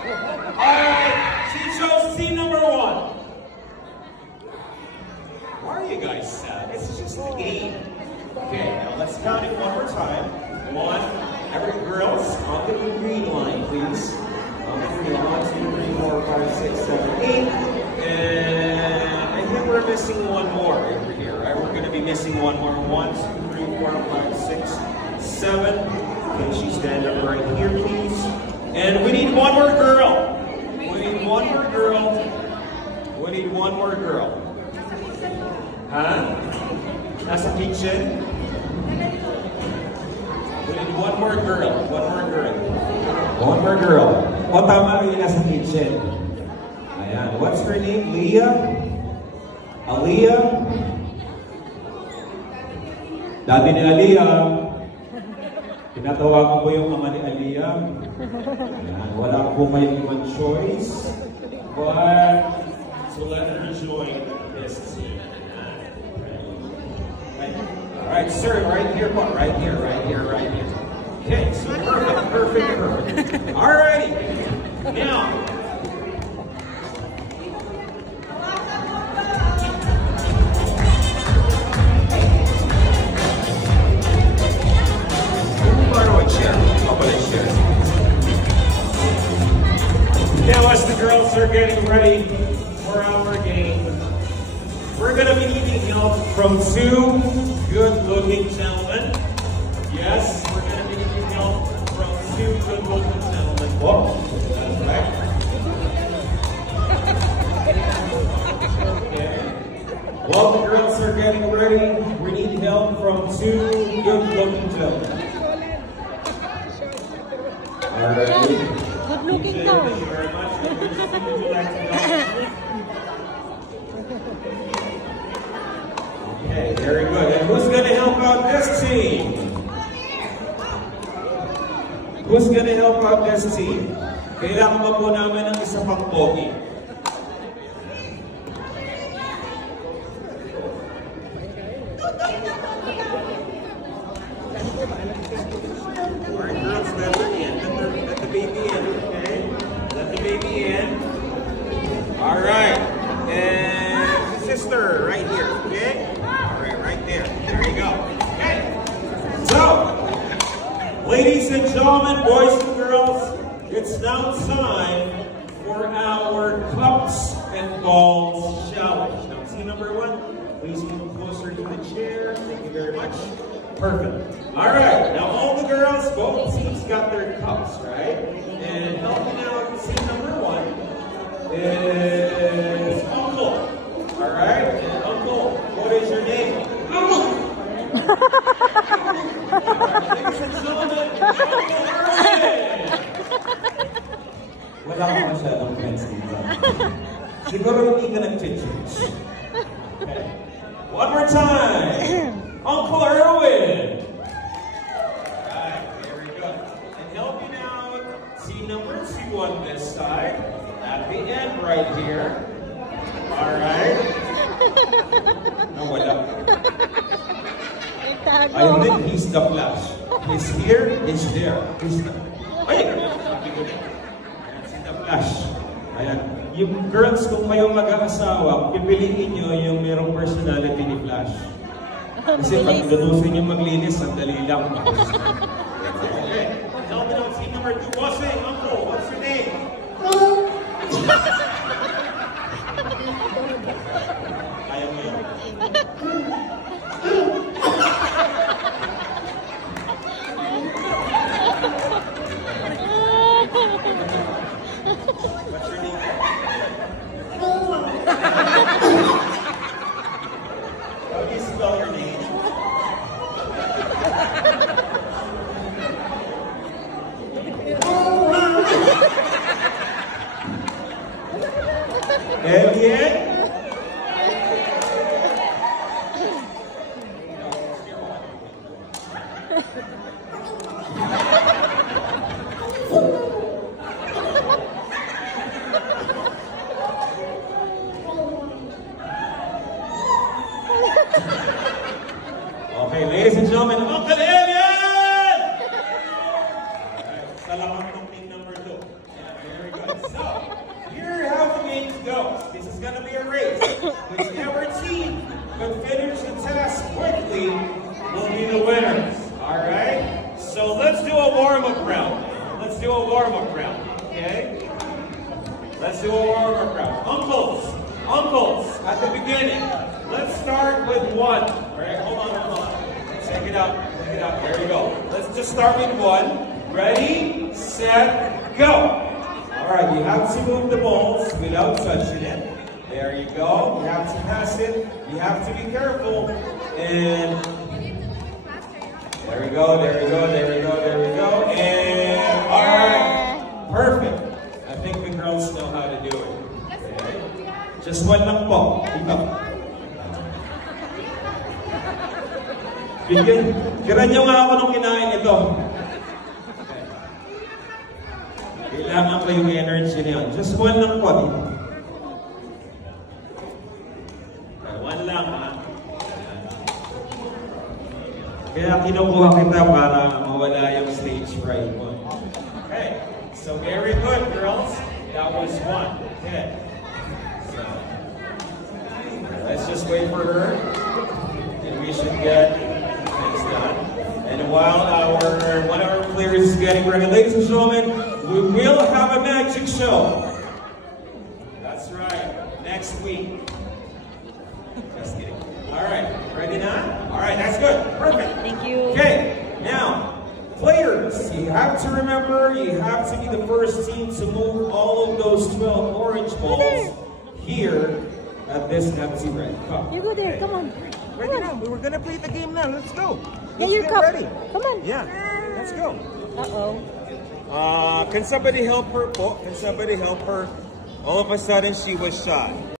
Alright, she chose team number 1. Why are you guys sad? It's just a game. Okay, now let's count it one more time. 1, every girls, on the green line, please. On the green line, 1, 2, 3, 4, 5, 6, 7, 8. And I think we're missing one more over here, right? We're going to be missing one more. 1, 2, 3, 4, 5, 6, 7. Can she stand up right here, please? And we need one more girl. We need one more girl. We need one more girl. Huh? Nasa kitchen? We need one more girl. One more girl. One more girl. O tama rin nasa kitchen. Ayan. What's her name? Leah? Aliyah? Dati ni Aliyah. Tinatawagan ko yung ama ni Aliyah. Ayan. Wala po kayong ibang choice. But to let her join this team. Alright, sir, right here, right here, right here, right here. Okay, so perfect. Alrighty. Now, borrow a chair. I'll put a chair. Now, as the girls are getting ready for our game, we're going to be needing help from 2 good-looking gentlemen. Yes, we're going to be needing help from 2 good-looking gentlemen. Oh, that's right. Okay. While the girls are getting ready, we need help from 2 good-looking gentlemen. All right. Good-looking daw. Thank you very much. Would you like to help? Okay, very good. And who's going to help out this team? Who's going to help out this team? Kailangan ba po namin ng isa pang pogi? Alright, girls, let her in. Let the baby in, okay? Let the baby in. Alright. And sister, right here, okay? Right there. There you go. Okay. So, ladies and gentlemen, boys and girls, it's now time for our cups and balls challenge. Now, team number 1, please move closer to the chair. Thank you very much. Perfect. All right. Now, all the girls, both teams got their cups, right? And helping out team number 1 is Uncle. All right. And Uncle, what is your name? Ladies and gentlemen, wala ko masyadong friends dito. Siguro hindi ka nag-change. Okay. One more time. Uncle Erwin. Alright, very good. And helping out team number 2 on this side. At the end right here. Alright. Nawala. I think he's the flash. He's here, he's there. He's the... Ay! Si the flash. Ayan. Yung girls, kung kayo mag-aasawa, pipiliin nyo yung mayroong personality ni Flash. Kasi pag gadusin yung maglinis, ang dali lang. Okay. Help me out, team number 2. Bossing, Uncle, what's your name? Ayaw mo yun. What's your name? How do you spell your name? Elliot? Okay, ladies and gentlemen, Uncle Elliot! Salamat ng team number 2. Yeah, very good. So, here how the games go. This is going to be a race. Whichever team can finish the task quickly will be the winners. Alright? So let's do a warm-up round. Let's do a warm-up round. Okay? Let's do a warm-up round. Uncles, at the beginning. Let's start with one. Alright, hold on. Check it out. There we go. Let's just start with one. Ready, set, go. Alright, you have to move the balls without touching it. There you go. You have to pass it. You have to be careful. And there we go. And alright. Perfect. I think the girls know how to do it. Okay. Just one lang po. Kira niyo nga ako nung kinain ito. Kailangan ko yung energy na yun. Just one lang po. One lang, ha? Kaya kinukuha kita para mawala yung stage fright mo. Okay. So, very good, girls. That was one. Okay. So, let's just wait for her. And we should get things done. And while one of our players is getting ready, ladies and gentlemen, we will have a magic show. That's right. Next week. Just kidding. All right. Ready now? All right. That's good. Perfect. Thank you. Okay. Now, players, you have to remember, you have to be the first team to move all of those 12 orange balls here at this empty red cup. You go there. Come on. Ready now. We're gonna play the game now. Let's go. Get Let's your get cup. ready. Come on. Yeah. Let's go. Uh-oh. Can somebody help her po? Can somebody help her? All of a sudden, she was shot.